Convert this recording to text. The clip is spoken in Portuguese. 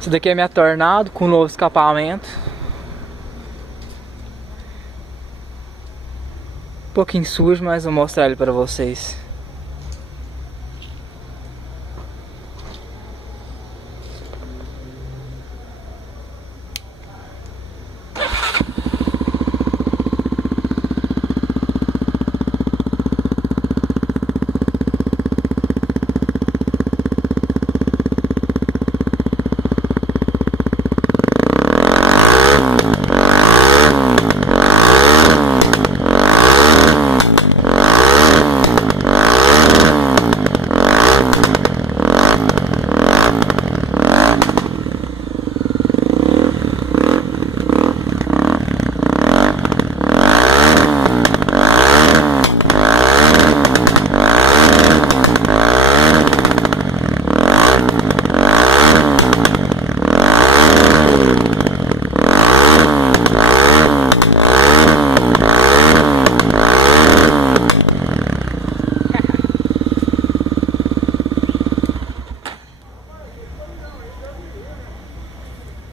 Esse daqui é minha Tornado com novo escapamento. Um pouquinho sujo, mas vou mostrar ele para vocês.